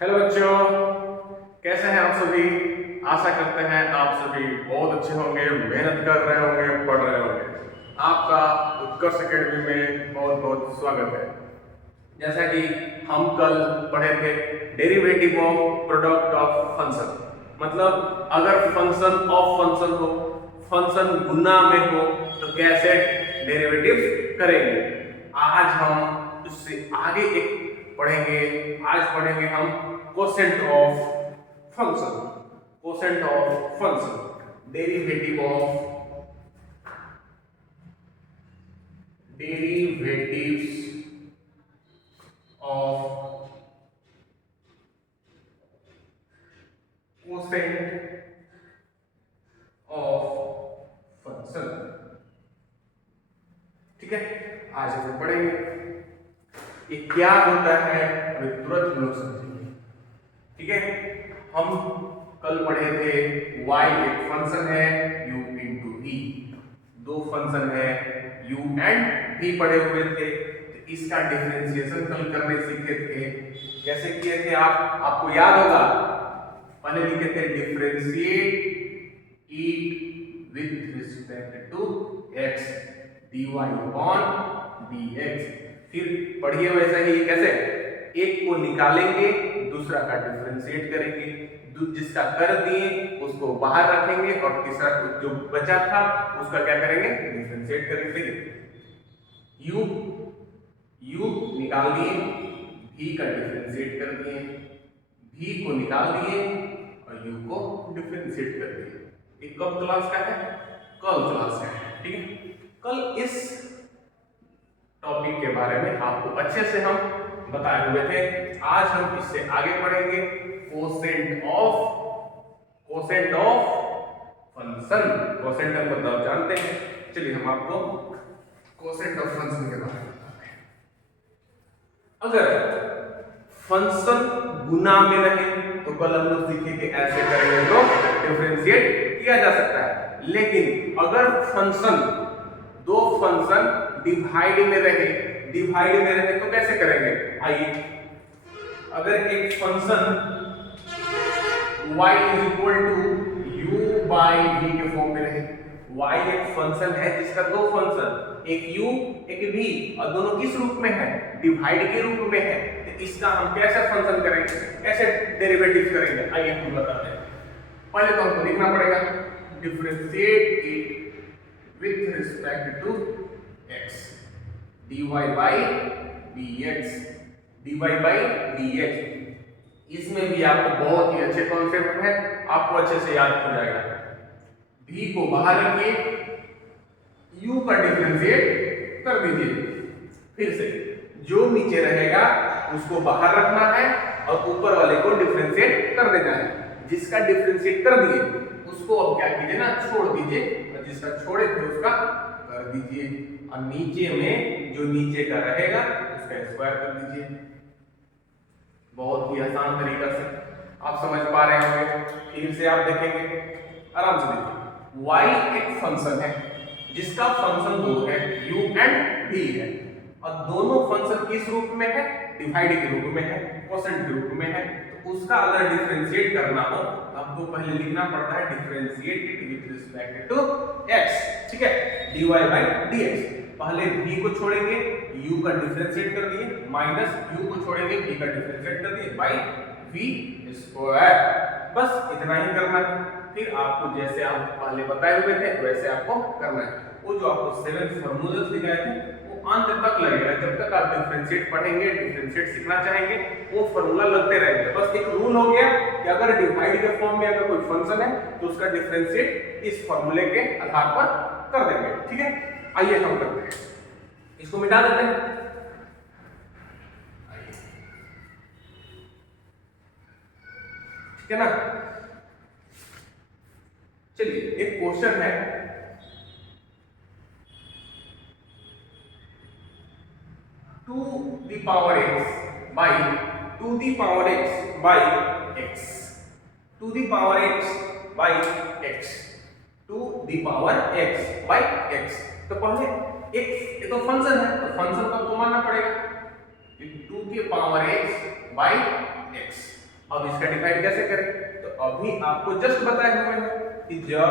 Hello बच्चों, कैसे हैं आप सभी। आशा करते हैं आप सभी बहुत अच्छे होंगे, मेहनत कर रहे होंगे, पढ़ रहे होंगे। आपका उत्कर्ष एकेडमी में बहुत बहुत स्वागत है। जैसा कि हम कल पढ़े थे derivative of product of function, मतलब अगर फंक्शन ऑफ फंक्शन हो, फंक्शन गुना में हो तो कैसे डेरिवेटिव्स करेंगे। आज हम इससे आगे एक पढ़ेंगे। आज पढ़ेंगे हम quotient of function, quotient of function, derivatives of quotient of function. ठीक है, आज हम पढ़ेंगे ये क्या होता है, हमें तुरंत हम लोग समझेंगे। ठीक है, हम कल पढ़े थे y एक फंक्शन है u इंटू v, दो फंक्शन है u एंड v पढ़े हुए थे। तो इसका डिफरेंशिएशन कल करने सीखे थे। कैसे किए थे आपको याद होगा। पहले लिखे थे differentiate it with respect to x dy upon dx। फिर पढ़िए वैसा ही, कैसे एक को निकालेंगे, दूसरा का डिफरेंशिएट करेंगे, जिसका कर दिए उसको बाहर रखेंगे और तीसरा जो बचा था उसका क्या करेंगे, डिफरेंशिएट करेंगे। u निकाल दिए, v का डिफरेंशिएट कर दिए, v को निकाल दिए और u को डिफरेंशिएट कर दिए। ये कब क्लास का है, कल क्लास का है। ठीक है, कल इस टॉपिक के बारे में आपको अच्छे से हम बताए हुए थे। आज हम इससे आगे पढ़ेंगे कोसेंट ऑफ फंक्शन। कोसेंट हम मतलब जानते हैं, चलिए हम आपको कोसेंट ऑफ फंक्शन के बारे में बताते हैं। अगर फंक्शन गुना में रहे तो कल हम लोग सीखे कि ऐसे करेंगे तो डिफरेंशिएट किया जा सकता है। लेकिन अगर फंक्शन, दो फंक्शन डिवाइड में रहे तो कैसे करेंगे। आइए, अगर एक function y is equal to u by v के फॉर्म में रहे, y एक फंक्शन है जिसका दो फंक्शन, एक u एक v, और दोनों किस रूप में है, डिवाइड के रूप में है। तो इसका हम कैसे फंक्शन करेंगे, कैसे डेरिवेटिव करेंगे, आइए हम बताते हैं। पहले तो हमको लिखना पड़ेगा differentiate it with respect to x dy by dx। इसमें भी आपको बहुत ही अच्छे कॉन्सेप्ट है, आपको अच्छे से याद हो जाएगा। v को बाहर रखिए, u का डिफरेंशिएट कर दीजिए। फिर से जो नीचे रहेगा उसको बाहर रखना है और ऊपर वाले को डिफरेंशिएट कर देना है। जिसका डिफरेंशिएट कर दिए उसको अब क्या कीजिए ना, छोड़ दीजिए, और जिसका छोड़े थे उसका कर दीजिए, और नीचे में जो नीचे का रहेगा उसका स्क्वायर कर दीजिए। बहुत ही आसान तरीका से आप समझ पा रहे होंगे। फिर से आप देखेंगे, आराम से देखिए। y एक फंक्शन है जिसका फंक्शन दो है, u एंड v है, और दोनों फंक्शन किस रूप में है, डिवाइड के रूप में है, कोसेंट के रूप में है। तो उसका अगर डिफरेंशिएट करना हो तो आपको पहले लिखना पड़ता है differentiate it with respect to x। ठीक है, dy by dx। पहले v को छोड़ेंगे, u का डिफरेंशिएट कर दिए, माइनस u को छोड़ेंगे, v का डिफरेंशिएट कर दिए, बाय v स्क्वायर। बस इतना ही करना है। फिर आपको जैसे आप पहले बताए हुए थे वैसे आपको करना है। वो जो आपको 7 फार्मूलास दिखाए थे वो अंत तक लगेगा, जब तक आप डिफरेंशिएट पढ़ेंगे, डिफरेंशिएट सीखना चाहेंगे, वो फार्मूला लगते रहेंगे। बस एक रूल हो गया कि अगर डिवाइड के फॉर्म में अगर कोई फंक्शन है तो उसका डिफरेंशिएट इस फार्मूले के आधार पर कर देंगे। ठीक है, आइए हम करते हैं, इसको मिटा देते हैं। ठीक है ना, चलिए एक क्वेश्चन है, to the power x by to the power x by x, to the power x by x, to the power x by x। तो पहले x ये तो फंक्शन है, तो फंक्शन को आपको मानना पड़ेगा टू के पावर x बाई x। अब इसका डिफाइन कैसे करें? तो अभी आपको जस्ट बताया हुआ है कि जब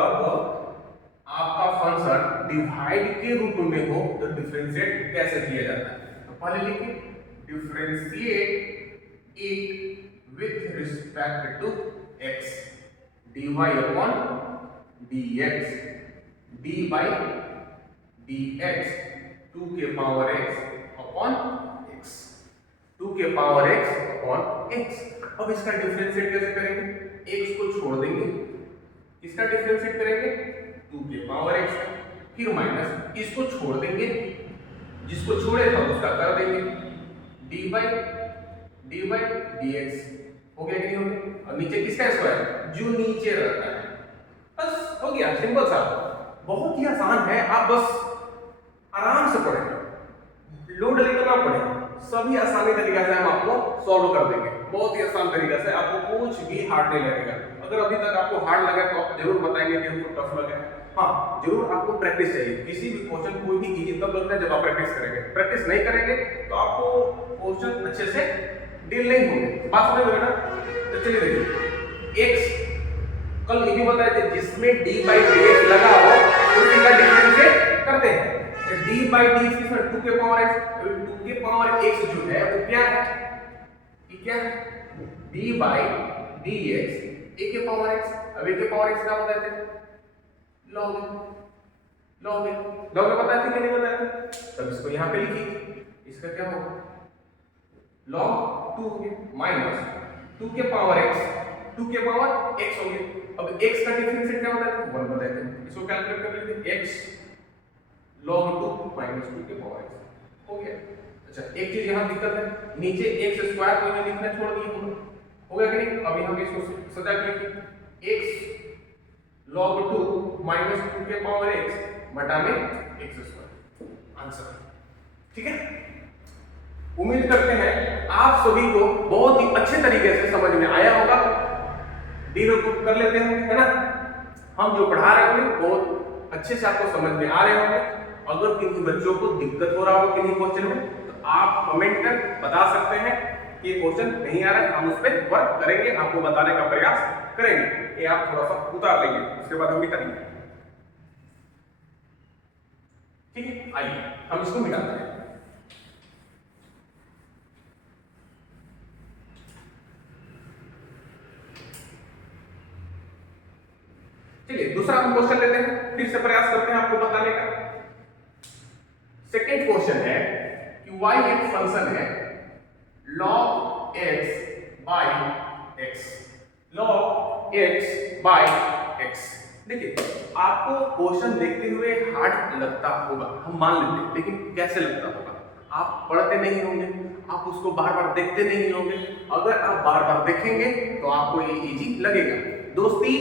आपका फंक्शन डिवाइड के रूप में हो तो डिफरेंशिएट कैसे किया जाता है। तो पहले लिखिए differentiate it with respect to x dy upon dx d by dx 2 के पावर x अपॉन x 2 के पावर x अपॉन x। अब इसका डिफरेंशिएट कैसे करेंगे? x को छोड़ देंगे, इसका डिफरेंशिएट करेंगे 2 के पावर x, फिर माइनस इसको छोड़ देंगे, जिसको छोड़े था उसका कर देंगे d by dx। हो गया कि नहीं हो गया? और नीचे किसका स्क्वायर? जो नीचे रहता है, बस हो गया, सिंपल सा, बहुत ही आसान है। आप बस आराम से पढ़ें, लोड लेकर ना पढ़ें, सभी आसानी तरीका से हम आपको सॉल्व कर देंगे, बहुत ही आसान तरीका से, आपको कुछ भी हार्ड नहीं लगेगा। अगर अभी तक आपको हार्ड लगा तो आप जरूर बताएंगे कि हमको टफ लगा है। हाँ, जरूर आपको प्रैक्टिस चाहिए। किसी भी क्वेश्चन कोई भी इजी तब लगता है जब आप प्रैक्टिस करेंगे। प्रैक्टिस नहीं करेंगे तो आपको क्वेश्चन अच्छे से डील नहीं होंगे। बात समझ में ना? तो चलिए देखिए, x कल ये भी बताए थे जिसमें d by dx लगा हो उसी का डिफरेंशिएट करते हैं। d by dx किसमें 2 के पावर x, 2 के पावर x जो है वो क्या है? ये क्या है? d by dx a के पावर x। अब a के पावर x का बताए थे log में बताए थे कि नहीं बताए थे? तब इसको यहाँ पे लिखिए, इसका क्या होगा? log 2 माइनस 2 के पावर x, 2 के पावर x हो गया। अब x का डिफरेंशिएट क्या होता है? 1 बताए थे, इसको कैलकुलेट कर लेते हैं, x log 2 माइनस 2 के पावर x हो गया। अच्छा, एक चीज यहाँ दिक्कत है, नीचे x स्क्वायर को मैंने लिखना छोड़ दिया, हो गया कि नहीं? अब यहाँ पे इसको सजा के लिखिए, x log 2 माइनस 2 के पावर x बटा में x स्क्वायर, आंसर। ठीक है, उम्मीद करते हैं आप सभी को बहुत ही अच्छे तरीके से समझ में आया होगा। डील को कर लेते हैं, है ना? हम जो पढ़ा रहे होंगे बहुत अच्छे से आपको समझ में आ रहे होंगे। अगर किसी बच्चों को दिक्कत हो रहा हो किन्हीं क्वेश्चन में तो आप कमेंट कर बता सकते हैं कि ये क्वेश्चन नहीं आ रहा है, हम उस पर वर्क करेंगे, आपको बताने का प्रयास करेंगे। ये आप थोड़ा सा उतार लेंगे, उसके बाद हम भी करेंगे। ठीक है, आइए हम इसको मिटाते हैं। चलिए दूसरा हम क्वेश्चन लेते हैं, फिर से प्रयास करते हैं आपको बताने का। सेकेंड क्वेश्चन है कि y एक फंक्शन है log x by x, log x by x। देखिए, आपको क्वेश्चन देखते हुए हार्ड लगता होगा, हम मान लेते हैं, लेकिन कैसे लगता होगा? आप पढ़ते नहीं होंगे, आप उसको बार बार देखते नहीं होंगे। अगर आप बार बार देखेंगे तो आपको ये इजी लगेगा। दोस्ती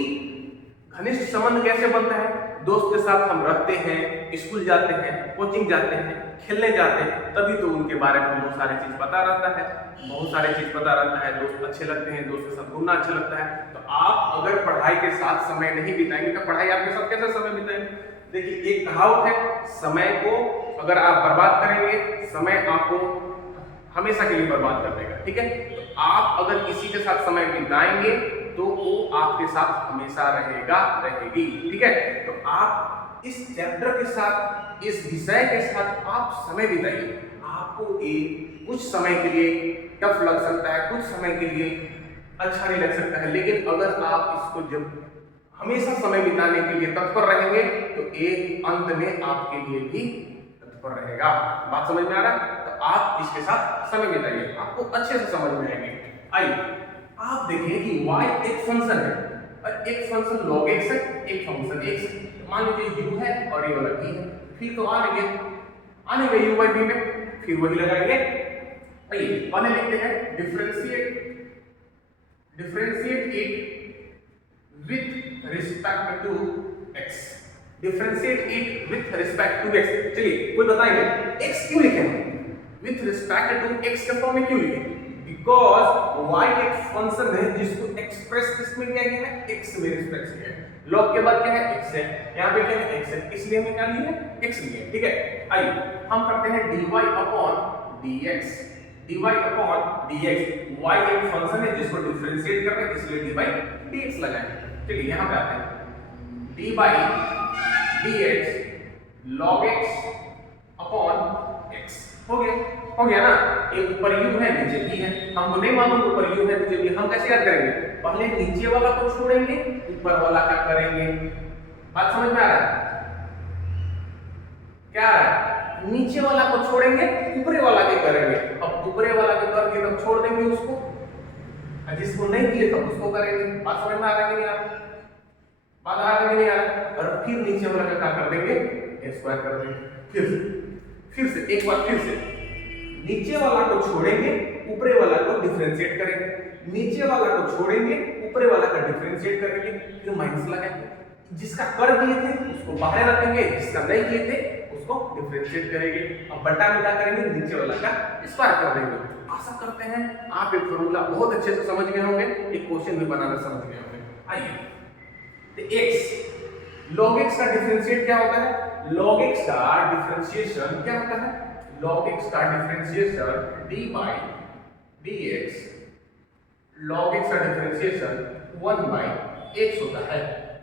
घनिष्ठ संबंध कैसे बनता है? दोस्त के साथ हम रहते हैं, स्कूल जाते हैं, कोचिंग जाते हैं, खेलने जाते हैं, तभी तो उनके बारे में बहुत सारी चीज पता रहता है, बहुत सारी चीज पता रहता है। दोस्त अच्छे लगते हैं, दोस्त के साथ घूमना अच्छा लगता है। तो आप अगर पढ़ाई के साथ समय नहीं बिताएंगे तो पढ़ाई आपके साथ कैसे समय बिताएंगे? देखिए, एक कहावत है, समय को अगर आप बर्बाद करेंगे, समय आपको हमेशा के लिए बर्बाद कर देगा। ठीक है, तो आप अगर किसी के साथ समय बिताएंगे तो वो आपके साथ हमेशा रहेगी। ठीक है, तो आप इस चैप्टर के साथ, इस विषय के साथ आप समय बिताइए। आपको एक कुछ समय के लिए टफ लग सकता है, कुछ समय के लिए अच्छा नहीं लग सकता है, लेकिन अगर आप इसको जब हमेशा समय बिताने के लिए तत्पर रहेंगे तो एक अंत में आपके लिए भी तत्पर रहेगा। बात समझ में आ रहा है? तो आप इसके साथ समय बिताइए, आपको अच्छे से समझ में आएंगे। आइए आप देखिए कि y एक फंक्शन है और एक फंक्शन log x है, एक फंक्शन x है। मान लीजिए u है और ये वाला v है, फिर तो आने गए u by v में, फिर वही लगाएंगे। आइए पहले लिखते हैं differentiate it with respect to x। Differentiate it with respect to x। चलिए कोई बताएंगे x क्यों लिखे हम? विथ रिस्पेक्ट टू x के फॉर्म में क्यों लिखे? बिकॉज y एक फंक्शन है जिसको एक्सप्रेस किसमें किया गया है? x में रिस्पेक्ट किया है। log के बाद क्या है? x है, यहाँ पे क्या है? x है, इसलिए हमने क्या लिया है? x लिया है। ठीक है, आइए हम करते हैं dy upon dx dy upon dx, y एक फंक्शन है जिसको डिफरेंशिएट कर रहे हैं इसलिए dy dx लगाएंगे। चलिए यहां पे आते हैं, dy dx log x upon x हो गया ना। एक ऊपर u है नीचे v है, हमको नहीं मालूम ऊपर u है नीचे v, हम कैसे याद करेंगे? पहले नीचे वाला को छोड़ेंगे, ऊपर वाला क्या करेंगे? बात समझ में आ रहा है? क्या आ रहा है? नीचे वाला को छोड़ेंगे, ऊपरे वाला के करेंगे। अब ऊपरे वाला के करके तब छोड़ देंगे उसको, और जिसको नहीं किए तब उसको करेंगे। बात समझ में आ रहा है कि नहीं आ रहा? बात आ रहा है कि नहीं आ रहा? और फिर नीचे वाला का क्या कर देंगे? स्क्वायर कर देंगे। फिर से एक बार फिर से नीचे वाला को छोड़ेंगे, ऊपरे वाला को डिफरेंशिएट करेंगे। नीचे वाला को छोड़ेंगे, ऊपरे वाला का डिफरेंशिएट करेंगे, फिर माइनस लगाएंगे। जिसका कर दिए थे उसको बाहर रखेंगे, जिसका नहीं किए थे उसको डिफरेंशिएट करेंगे। अब बटा में क्या करेंगे? नीचे वाला का स्क्वायर कर देंगे। आशा करते हैं आप एक फॉर्मूला बहुत अच्छे से समझ गए होंगे, एक क्वेश्चन भी बनाना समझ गए होंगे। आइए, तो x log x का डिफरेंशिएट क्या होता है? log x का डिफरेंशिएशन क्या होता है? log x का differentiation dy dx log x का डिफरेंशिएशन 1/x होता है।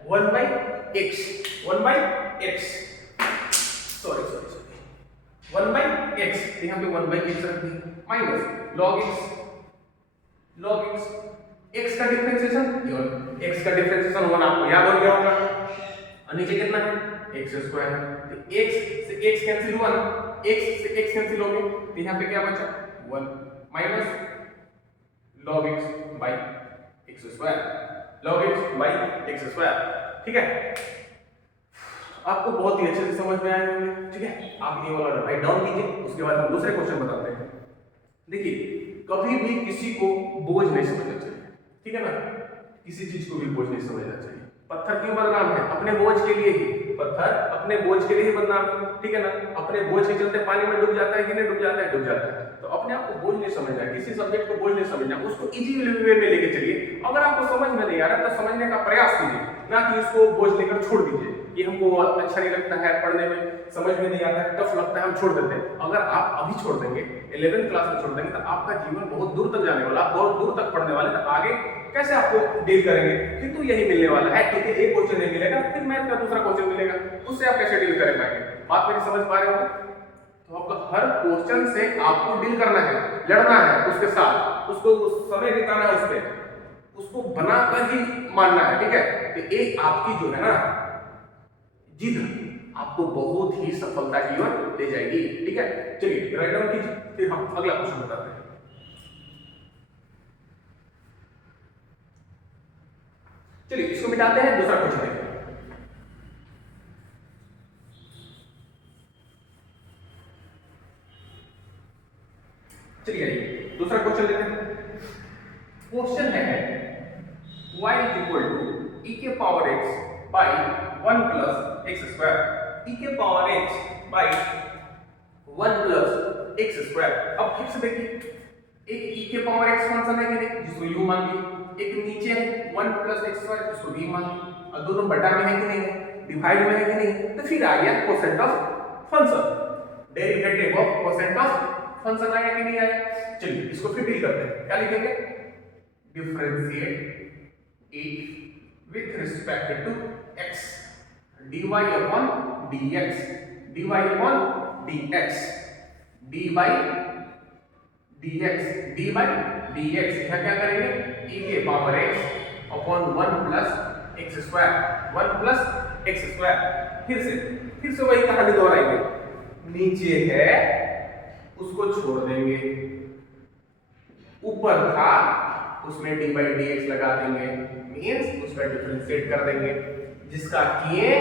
1/x 1/x सॉरी 1/x, यहाँ पे 1/x रख दी, माइनस log x x का डिफरेंशिएशन x का डिफरेंशिएशन 1 आपको याद हो गया होगा, और नीचे कितना है? x स्क्वायर है। तो x से x कैंसिल हुआ ना, x से x कैंसिल हो गया, तो यहाँ पे क्या बचा? 1 minus log x by x square, log x by x square. ठीक है, आपको बहुत ही अच्छे से समझ में आए होंगे। ठीक है, आप ये वाला राइट डाउन कीजिए, उसके बाद हम दूसरे क्वेश्चन बताते हैं। देखिए, कभी भी किसी को बोझ नहीं समझना चाहिए, ठीक है ना? किसी चीज को भी बोझ नहीं समझना चाहिए। पत्थर क्यों बदनाम है? अपने बोझ के लिए ही। पत्थर अपने बोझ के लिए ही बदनाम है, ठीक है ना? अपने बोझ के चलते पानी में डूब जाता है कि नहीं डूब जाता है? डूब जाता है। तो अपने आप को बोझ नहीं समझना, किसी सब्जेक्ट को बोझ नहीं समझना, उसको इजी वे में लेके चलिए। अगर आपको समझ में नहीं आ रहा तो समझने का प्रयास कीजिए, ना कि उसको बोझ लेकर छोड़ दीजिए। ये हमको अच्छा नहीं लगता है, पढ़ने में समझ में नहीं आता है, टफ लगता है, हम छोड़ देते हैं। अगर आप अभी छोड़ देंगे, 11th क्लास में छोड़ देंगे, तो आपका जीवन बहुत दूर तक जाने वाला, आप बहुत दूर तक पढ़ने वाले, तो आगे कैसे आपको डील करेंगे? किंतु यही मिलने वाला है, ठीक है? एक क्वेश्चन नहीं मिलेगा, फिर मैथ का दूसरा क्वेश्चन मिलेगा, उससे आप कैसे डील कर पाएंगे? बात मेरी समझ पा रहे हो? तो आपका हर क्वेश्चन से आपको डील करना है, लड़ना है उसके साथ, उसको समय बिताना है उस पर, उसको बनाकर ही मानना है, ठीक है? तो एक आपकी जो है ना जिद आपको बहुत ही सफलता की ओर ले जाएगी, ठीक है? चलिए राइट डाउन कीजिए, फिर हम अगला क्वेश्चन बताते हैं। चलिए इसको मिटाते हैं, दूसरा क्वेश्चन देखते हैं। चलिए दूसरा क्वेश्चन लेते हैं। क्वेश्चन है y = e के power x by 1 plus x square, e के power x by 1 plus x square। अब फिर से देखिए, एक e के पावर x फंक्शन है कि नहीं, जिसको u मान ली, एक नीचे है 1 plus x square, जिसको v मान ली, और दोनों बटा में है कि नहीं, डिवाइड में है कि नहीं, तो फिर आ गया quotient of function, derivative of quotient of function आया कि नहीं आया? चलिए इसको फिर डील करते हैं। क्या लिखेंगे? Differentiate it with respect to x, dy upon dx, dy upon dx, dy dx, dy dx। यहाँ क्या करेंगे? e के power x upon 1 plus x square, 1 plus x square. फिर से वही कहानी दोहराएंगे, नीचे है उसको छोड़ देंगे, ऊपर था उसमें dy dx लगा देंगे, मींस उसका डिफरेंशिएट कर देंगे, जिसका किए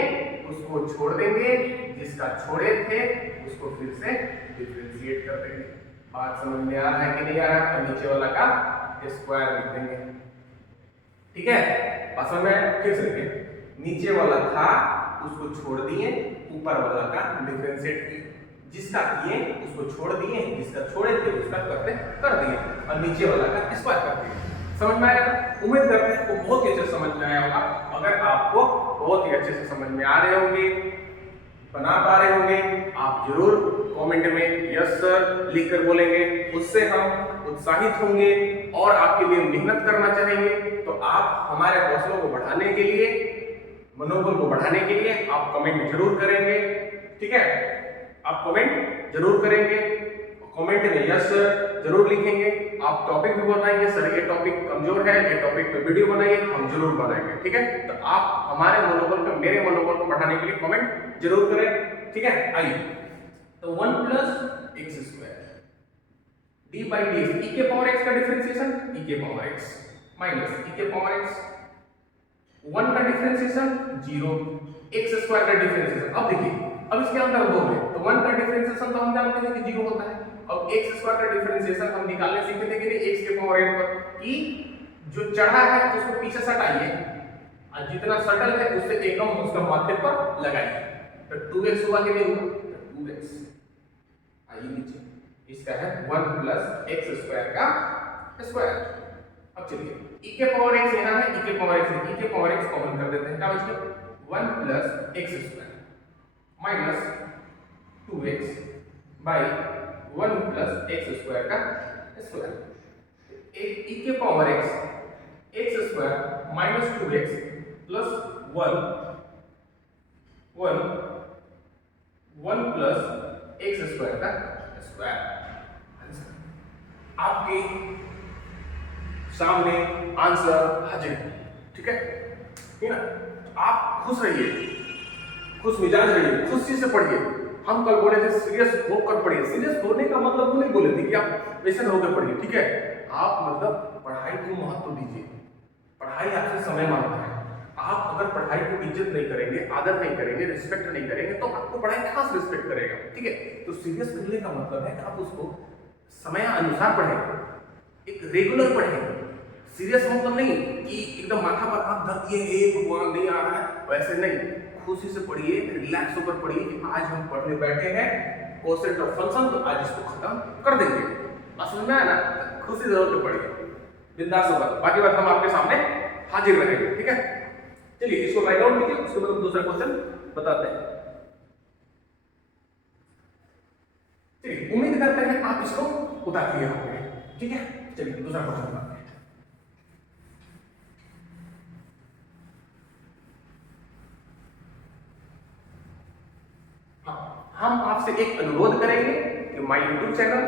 उसको छोड़ देंगे, जिसका छोड़े थे उसको फिर से डिफरेंशिएट कर देंगे। बात समझ में आ रहा है कि नहीं आ रहा? तो नीचे वाला का स्क्वायर लिख देंगे, ठीक है? बात समझ में? फिर से देखें, नीचे वाला था उसको छोड़ दिए, ऊपर वाला का डिफरेंशिएट किए, जिसका किए उसको छोड़ दिए, जिसका छोड़े थे उसका करते कर दिए, और नीचे वाला का स्क्वायर कर दिए। समझ में आया? उम्मीद करते हैं आपको बहुत ही अच्छे से समझ में आया होगा। अगर आपको बहुत ही अच्छे से समझ में आ रहे होंगे, बना पा रहे होंगे, आप जरूर कमेंट में यस सर लिखकर बोलेंगे, उससे हम उत्साहित होंगे और आपके लिए मेहनत करना चाहेंगे। तो आप हमारे हौसलों को बढ़ाने के लिए, मनोबल को बढ़ाने के लिए आप कमेंट जरूर करेंगे, ठीक है? आप कमेंट जरूर करेंगे, कमेंट में यस सर जरूर लिखेंगे। आप टॉपिक भी बताएंगे, सर ये टॉपिक कमजोर है, ये टॉपिक पे वीडियो बनाइए, हम जरूर बनाएंगे, ठीक है? तो आप हमारे मनोबल को, मेरे मनोबल को बढ़ाने के लिए कमेंट जरूर करें, ठीक है? आइए, तो 1 + x² d by dx, e के पावर x का डिफरेंशिएशन e के पावर x माइनस e के पावर x, 1 का डिफरेंशिएशन 0, x² का डिफरेंशिएशन। अब देखिए, अब इसके अंदर 2 है, तो 1 का डिफरेंशिएशन तो हम जानते हैं कि 0 होता है। अब x² का डिफरेंशिएशन हम निकालने सीखे थे कि नहीं, x के पावर 8 पर, कि जो चढ़ा है उसको पीछे सटाइए और जितना सटल है उससे एकदम उसका माथे पर लगाइए, तो 2x हुआ कि नहीं हुआ, तो 2x। आइए नीचे, इसका है 1 + x² का स्क्वायर। अब चलिए, e के पावर x यहाँ है, e के पावर x है, e के पावर x कॉमन कर देते हैं, क्या बचेगा 1 + x² minus 2x by 1 + x² का स्क्वायर। एक e के power x² minus 2x plus 1 + x² का स्क्वायर। आपके सामने आंसर हाजिर है, ठीक है? ठीक है ना? आप खुश रहिए, खुश मिजाज रहिए, खुशी से पढ़िए। हम कल बोले थे सीरियस होकर पढ़िए, सीरियस होने का मतलब वो नहीं बोले थे कि आप वैसे होकर पढ़िए, ठीक है? आप मतलब पढ़ाई को महत्व दीजिए, पढ़ाई आपसे समय मांगता है। आप अगर पढ़ाई को इज्जत नहीं करेंगे, आदर नहीं करेंगे, रिस्पेक्ट नहीं करेंगे, तो आपको पढ़ाई कहाँ से रिस्पेक्ट करेगा, ठीक है? तो सीरियस करने का मतलब है कि आप उसको समय अनुसार पढ़ें, एक रेगुलर पढ़ें। सीरियस मतलब नहीं कि एकदम माथा पर हाथ धर दिए, भगवान नहीं आ रहा है, वैसे नहीं। खुशी से पढ़िए, रिलैक्स होकर पढ़िए कि आज हम पढ़ने बैठे हैं कोसेट ऑफ फंक्शन, तो आज इसको खत्म कर देंगे। असल में है ना, खुशी से होकर पढ़िए, बिंदास होकर, बाकी बात हम आपके सामने हाजिर रहेंगे, ठीक है? चलिए, इसको राइट डाउन कीजिए, उसके बाद हम दूसरा क्वेश्चन बताते हैं। चलिए, उम्मीद करते हैं आप इसको उतार दिए होंगे, ठीक है? चलिए, दूसरा क्वेश्चन बताते हैं। हम आपसे एक अनुरोध करेंगे कि माय यूट्यूब चैनल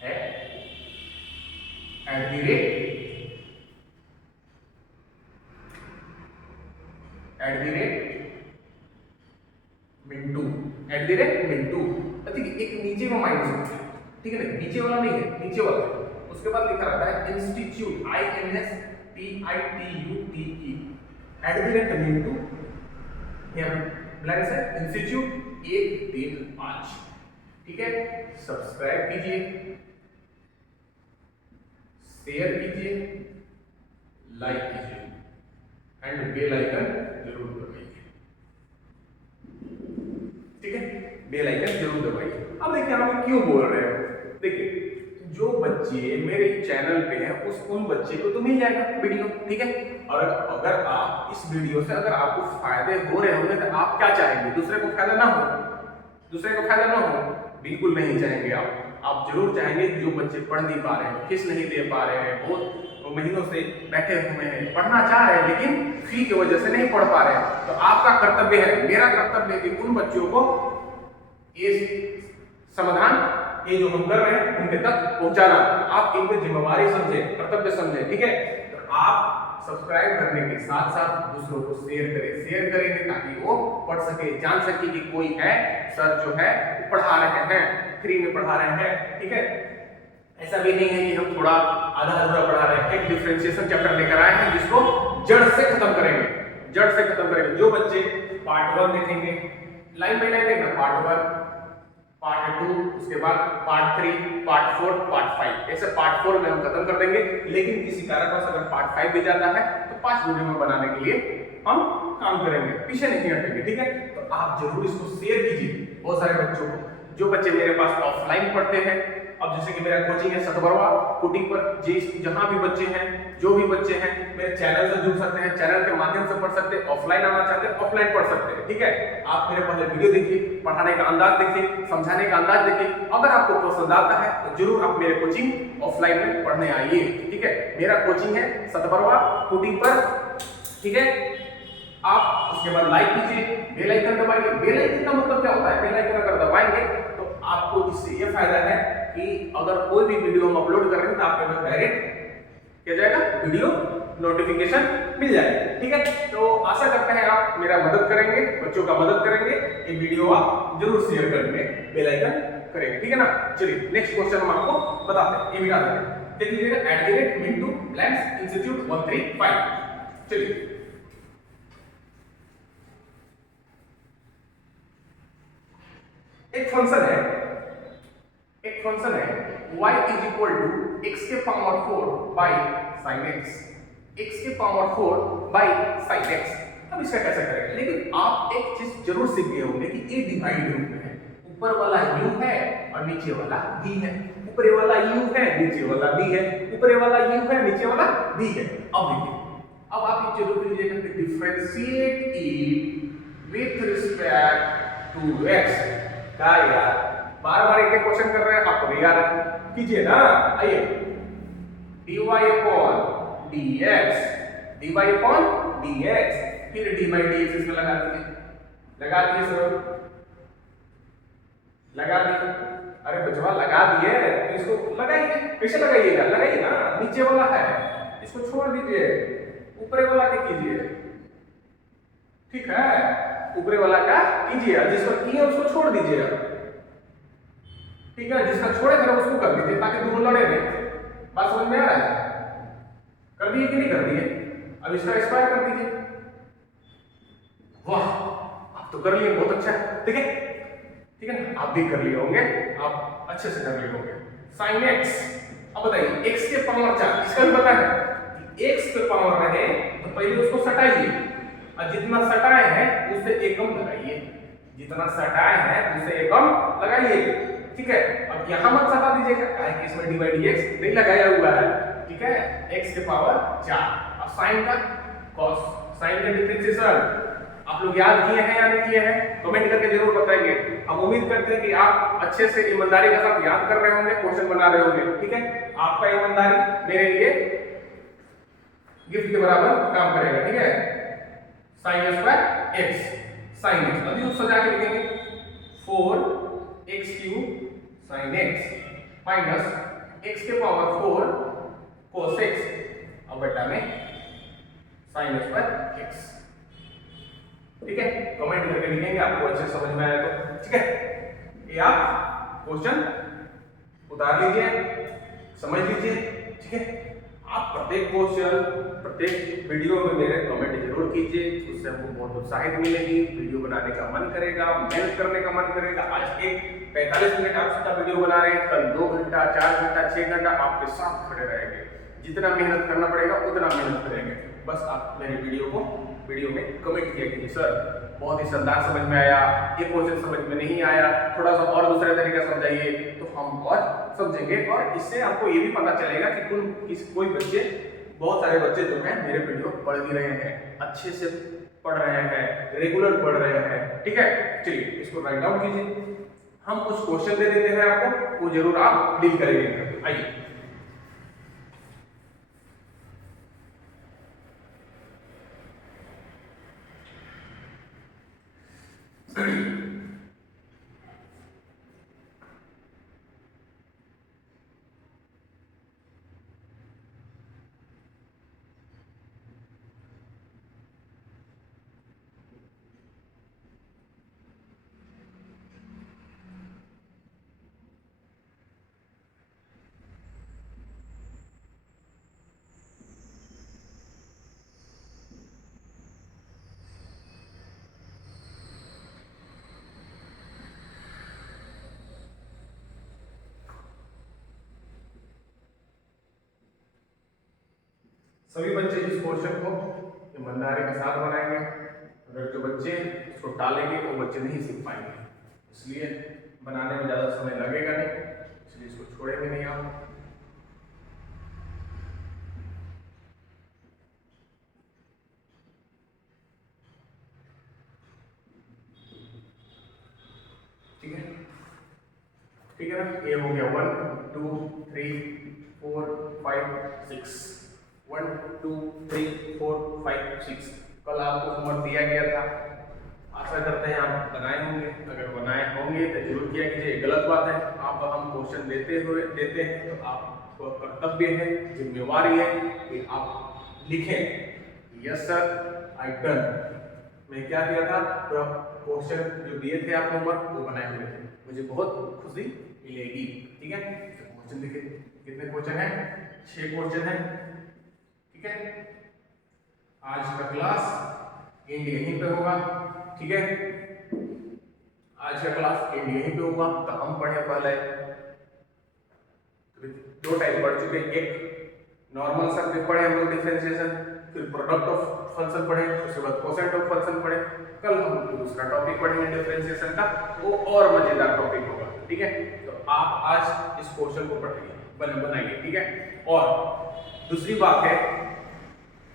है @Mintu, ठीक है? एक नीचे का माइनस होता है, ठीक है ना? नीचे वाला नहीं है, नीचे वाला है। उसके बाद लिखा रहता है इंस्टीट्यूट, INSTITUTE @Mintu, यहाँ ब्लैंक है, इंस्टीट्यूट 135, ठीक है? सब्सक्राइब कीजिए, शेयर कीजिए, लाइक कीजिए एंड बेल आइकन जरूर दबाइए, ठीक है? बेल आइकन जरूर दबाइए। अब देखिए, हम क्यों बोल रहे हैं, देखिए जो बच्चे मेरे चैनल पे हैं उन बच्चे को तो मिल जाएगा वीडियो, ठीक है? और अगर आप इस वीडियो से अगर आपको फायदे हो रहे होंगे तो आप क्या चाहेंगे, दूसरे को फायदा ना हो, बिल्कुल नहीं चाहेंगे। आप जरूर चाहेंगे जो बच्चे पढ़ नहीं पा रहे हैं, फीस नहीं दे पा रहे हैं, बहुत महीनों से बैठे हुए हैं, पढ़ना चाह रहे हैं लेकिन फी की वजह से नहीं पढ़ पा रहे हैं, तो आपका कर्तव्य है, मेरा कर्तव्य है कि उन बच्चों को ये समाधान, ये जो हम कर रहे हैं उनके तक पहुंचाना। आप इनको जिम्मेवारी समझे, कर्तव्य समझे, ठीक है? तो आप सब्सक्राइब करने के साथ साथ दूसरों को शेयर करेंगे ताकि वो पढ़ सके, जान सके कि कोई है सर जो है पढ़ा रहे हैं, फ्री में पढ़ा रहे हैं, ठीक है? ऐसा भी नहीं है कि हम थोड़ा आधा अधूरा पढ़ा रहे हैं। एक डिफरेंशिएशन चैप्टर लेकर आए हैं जिसको जड़ से खत्म करेंगे। जो बच्चे पार्ट 1 देखेंगे, लाइन बाय लाइन देखना, पार्ट 1, पार्ट 2, उसके बाद पार्ट 3, पार्ट 4, पार्ट 5, ऐसे पार्ट 4 में हम खत्म कर देंगे। लेकिन किसी कारणवश अगर पार्ट 5 भी जाता है तो 5 वीडियो में बनाने के लिए हम काम करेंगे, पीछे नहीं हटेंगे, ठीक है? तो आप जरूर इसको शेयर कीजिए बहुत सारे बच्चों को। जो बच्चे मेरे पास ऑफलाइन पढ़ते हैं अब जैसे कि मेरा कोचिंग है सतबरवा कुटी पर, जहां भी बच्चे हैं, जो भी बच्चे हैं मेरे चैनल से जुड़ सकते हैं, चैनल के माध्यम से पढ़ सकते हैं, ऑफलाइन आना चाहते हैं ऑफलाइन पढ़ सकते हैं। ठीक है, आप मेरे पहले वीडियो देखिए, पढ़ाने का अंदाज देखिए, समझाने का अंदाज देखिए, अगर आपको पसंद आता है तो जरूर आप मेरे कोचिंग ऑफलाइन में पढ़ने आइए। ठीक है, मेरा कोचिंग है सतबरवा कुटी पर। ठीक है, आप उसके बाद लाइक कीजिए, बेल आइकन दबाइए। बेल आइकन का मतलब क्या होता है, बेल आइकन अगर दबाएंगे तो आपको इससे ये फायदा है कि अगर कोई भी वीडियो हम अपलोड कर रहे हैं तो आपके पास डायरेक्ट क्या जाएगा, वीडियो नोटिफिकेशन मिल जाएगा। ठीक है, तो आशा करते हैं आप मेरा मदद करेंगे, बच्चों का मदद करेंगे, ये वीडियो आप जरूर शेयर करेंगे, बेल आइकन करेंगे। ठीक है ना, चलिए नेक्स्ट क्वेश्चन हम आपको बताते हैं, ये मिटा देते हैं। देख लीजिएगा @Mintu Blanks Institute 135। चलिए एक फंक्शन है y is equal to x के power 4 by sine x, x के पावर 4 बाई साइन x। अब इसका कैसे करेंगे, लेकिन आप एक चीज जरूर सीख गए होंगे कि a डिवाइड रूप में है, ऊपर वाला u है और नीचे वाला b है, ऊपर वाला u है नीचे वाला b है, ऊपर वाला u है नीचे वाला b है। अब देखिए, अब आप ये जरूर लीजिएगा कि differentiate it with respect to x। क्या यार बार-बार एक क्वेश्चन कर रहे हैं, आपको नहीं आ रहा है, कीजिए ना। आइए, dy upon dx, dy upon dx, फिर d by dx इसमें लगा दीजिए, सर लगा दिए। अरे बचवा लगा दिए तो इसको लगाइए, कैसे लगाइएगा, लगाइए ना, नीचे वाला है इसको छोड़ दीजिए, ऊपर वाला क्या कीजिए। ठीक है, ऊपर वाला का कीजिए, जिसको किए उसको छोड़ दीजिए। ठीक है, जिसका छोड़े थे उसको कर दीजिए ताकि दोनों लड़े नहीं। बात समझ में आ रहा है, कर दिए कि नहीं कर दिए। अब इसका स्क्वायर कर दीजिए। वाह, आप तो कर लिए, बहुत अच्छा है। ठीक है, ठीक है ना, आप भी कर लिए होंगे, आप अच्छे से कर लिए होंगे। साइन x, अब बताइए x के पावर 4, इसका भी पता है कि x के पावर रहे तो पहले उसको सटाइए, और जितना सटाए हैं उससे एक कम लगाइए, जितना सटाए हैं उससे एक कम लगाइए। ठीक है, अब यहां मत सटा दीजिएगा, कि इसमें dy dx नहीं लगाया हुआ है। ठीक है, x के पावर 4। अब साइन का cos, साइन का डिफरेंशिएशन आप लोग याद किए हैं या नहीं किए हैं, कमेंट करके जरूर बताइए। हम उम्मीद करते हैं कि आप अच्छे से ईमानदारी के साथ याद कर रहे होंगे, क्वेश्चन बना रहे होंगे। ठीक है, आपका ईमानदारी मेरे लिए गिफ्ट के बराबर काम करेगा। ठीक है, sine square x, sine x, अभी उस सजा के लिखेंगे 4x³ sin x minus x के पावर 4 cos x, अब बेटा में sin स्क्वायर x। ठीक है, कमेंट करके लिखेंगे, आपको अच्छे समझ में आया तो। ठीक है, ये आप क्वेश्चन उतार लीजिए, समझ लीजिए। ठीक है, आप प्रत्येक क्वेश्चन प्रत्येक वीडियो में मेरे कमेंट जरूर कीजिए, उससे हमको बहुत उत्साहित मिलेगी, वीडियो बनाने का मन करेगा, मेहनत करने का मन करेगा। आज एक 45 मिनट आपका वीडियो बना रहे हैं, कल 2 घंटा 4 घंटा 6 घंटा आपके साथ खड़े रहेंगे। जितना मेहनत करना पड़ेगा उतना मेहनत करेंगे। बस आप मेरे वीडियो में कमेंट किया कीजिए, सर बहुत ही शानदार समझ में आया, ये क्वेश्चन समझ में नहीं आया, थोड़ा सा और दूसरे तरीके समझाइए, तो हम और समझेंगे। और इससे आपको ये भी पता चलेगा कि कोई बच्चे, बहुत सारे बच्चे जो हैं मेरे वीडियो पढ़ भी रहे हैं, अच्छे से पढ़ रहे हैं, रेगुलर पढ़ रहे हैं। ठीक है, चलिए इसको राइट डाउन कीजिए, हम कुछ क्वेश्चन दे देते हैं आपको, वो जरूर आप डील करेंगे। आइए, सभी बच्चे इस क्वेश्चन को ईमानदारी के साथ बनाएंगे। अगर जो बच्चे इसको टालेंगे वो बच्चे नहीं सीख पाएंगे, इसलिए बनाने में ज़्यादा समय लगेगा नहीं, इसलिए इसको छोड़ेंगे नहीं आप। ठीक है, ठीक है ना, ये हो गया 1 2 3 4 5 6, 1 2 3 4 5 6। कल आपको होमवर्क दिया गया था, आशा करते हैं आप बनाए होंगे। अगर बनाए होंगे तो जरूर किया कीजिए, गलत बात है। आप हम क्वेश्चन देते हैं तो आपको कर्तव्य है, जिम्मेवारी है कि आप लिखें यस सर आई डन। मैं क्या किया था, तो क्वेश्चन जो दिए थे आप होमवर्क वो बनाए हुए थे, मुझे बहुत खुशी मिलेगी। ठीक है, तो क्वेश्चन लिखे, कितने क्वेश्चन है, 6 क्वेश्चन है। ठीक है, आज का क्लास एंड यहीं पे होगा। ठीक है, आज का क्लास एंड यहीं पे होगा। तो हम पढ़े पहले दो टाइप पढ़ चुके, एक नॉर्मल सब्जेक्ट पढ़े हम लोग डिफरेंशिएशन, फिर प्रोडक्ट ऑफ फंक्शन पढ़े, उसके बाद कोसेंट ऑफ फंक्शन पढ़े। कल हम दूसरा टॉपिक पढ़ेंगे डिफरेंशिएशन का, वो और मजेदार टॉपिक होगा। ठीक है, तो आप आज इस क्वेश्चन को पढ़िए, बनाइए। ठीक है, और दूसरी बात है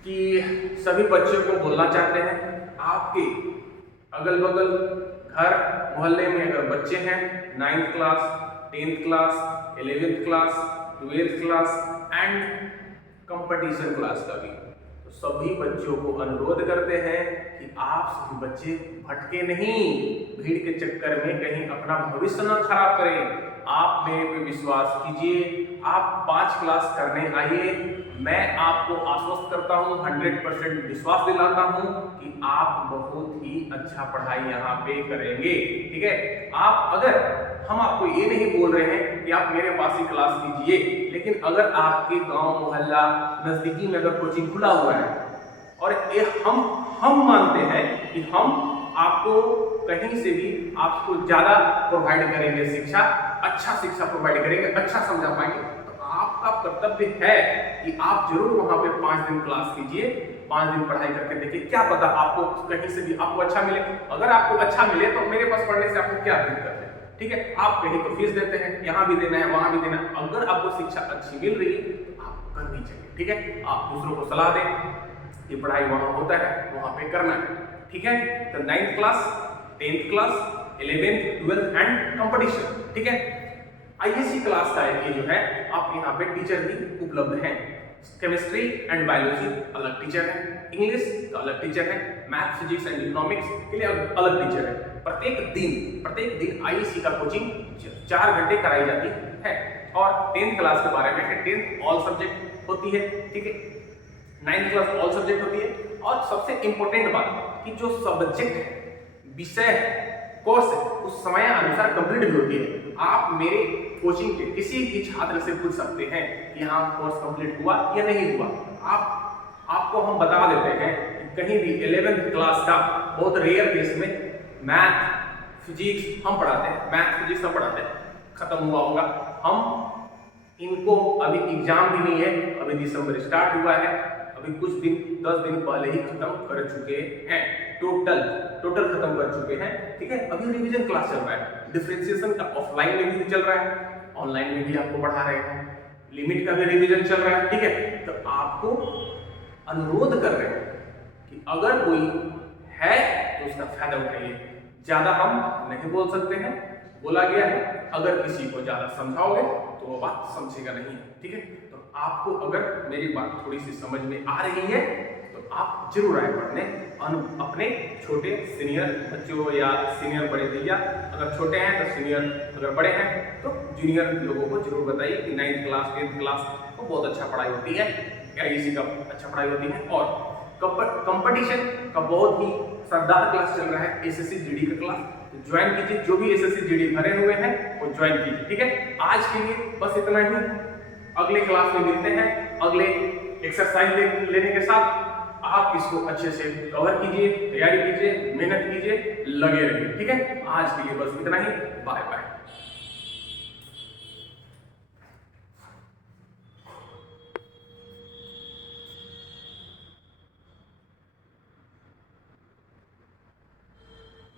कि सभी बच्चों को बोलना चाहते हैं, आपके अगल बगल घर मोहल्ले में अगर बच्चे हैं 9th class 10th class 11th class 12th class and competition class का भी, तो सभी बच्चों को अनुरोध करते हैं कि आप सभी बच्चे भटके नहीं, भीड़ के चक्कर में कहीं अपना भविष्य न खराब करें। आप मेरे पे विश्वास कीजिए, आप 5 क्लास करने आइए, मैं आपको आश्वस्त करता हूँ, 100% विश्वास दिलाता हूँ कि आप बहुत ही अच्छा पढ़ाई यहाँ पे करेंगे। ठीक है, आप अगर हम आपको ये नहीं बोल रहे हैं कि आप मेरे पास ही क्लास कीजिए, लेकिन अगर आपके गांव मोहल्ला नजदीकी में अगर कोचिंग खुला हुआ है और ये हम मानते हैं कि हम आपको कहीं से भी आपको ज्यादा प्रोवाइड करेंगे शिक्षा, अच्छा शिक्षा प्रोवाइड करेंगे, अच्छा समझा पाएंगे, तो आपका कर्तव्य है कि आप जरूर वहां पे 5 दिन क्लास कीजिए, 5 दिन पढ़ाई करके देखिए, क्या पता आपको कहीं से भी आपको अच्छा मिले। अगर आपको अच्छा मिले तो मेरे पास पढ़ने से आपको क्या दिक्कत है। ठीक है, आप कहीं तो फीस देते हैं, यहाँ भी देना है वहां भी देना है, अगर आपको शिक्षा अच्छी मिल रही है तो आप करनी चाहिए। ठीक है, आप दूसरों को सलाह दें कि पढ़ाई वहां होता है, वहां पे करना है। ठीक है, तो 9th class 10th class 11th 12th and competition. ठीक है, आईएससी क्लास का ये जो है आप यहाँ पे टीचर भी उपलब्ध हैं, केमिस्ट्री एंड बायोलॉजी अलग टीचर है, इंग्लिश का अलग टीचर है, मैथ फिजिक्स एंड इकोनॉमिक्स के लिए अलग टीचर है। प्रत्येक दिन आईएससी का कोचिंग 4 घंटे कराई जाती है। और 10th क्लास के बारे में 10th ऑल सब्जेक्ट होती है। ठीक है, 9th क्लास ऑल सब्जेक्ट होती है। और सबसे इंपॉर्टेंट बात कि जो सब्जेक्ट है, विषय है, कोर्स है, उस समय अनुसार कंप्लीट भी होती है। आप मेरे कोचिंग के किसी भी छात्र से पूछ सकते हैं कि हाँ कोर्स कंप्लीट हुआ या नहीं हुआ। आपको हम बता देते हैं कि कहीं भी 11th क्लास का बहुत रेयर केस में मैथ फिजिक्स हम पढ़ाते हैं, खत्म हुआ होगा। हम इनको अभी एग्जाम भी नहीं है, अभी दिसंबर स्टार्ट हुआ है, अभी कुछ दिन 10 दिन पहले ही खत्म कर चुके हैं, टोटल खत्म कर चुके हैं। ठीक है, अभी रिवीजन क्लास चल रहा है, डिफरेंशिएशन का ऑफलाइन में भी चल रहा है, ऑनलाइन में भी आपको पढ़ा रहे हैं, लिमिट का भी रिवीजन चल रहा है। ठीक है, तो आपको अनुरोध कर रहे हैं कि अगर कोई है तो उसका फायदा उठाइए। ज्यादा हम नहीं बोल सकते हैं, बोला गया है अगर किसी को ज्यादा समझाओगे तो वो बात समझेगा नहीं। ठीक है, तो आपको अगर मेरी बात थोड़ी सी समझ में आ रही है तो आप जरूर आए पढ़ने। अपने छोटे सीनियर बच्चों या सीनियर बड़े भैया, अगर छोटे हैं तो सीनियर, अगर बड़े हैं तो जूनियर लोगों को जरूर बताइए कि 9th क्लास 10th क्लास को बहुत अच्छा पढ़ाई होती है, आईएससी का अच्छा पढ़ाई होती है। और कंपटीशन का बहुत ही शानदार क्लास चल रहा है, एसएससी जीडी का क्लास ज्वाइन कीजिए। जो भी एसएससी जीडी भरे हुए हैं वो ज्वाइन कीजिए। ठीक है, आज के लिए बस इतना ही, अगले क्लास में मिलते हैं अगले एक्सरसाइज लेने के साथ। आप इसको अच्छे से कवर कीजिए, तैयारी कीजिए, मेहनत कीजिए, लगे रहिए। ठीक है, आज के लिए बस इतना ही, बाय बाय।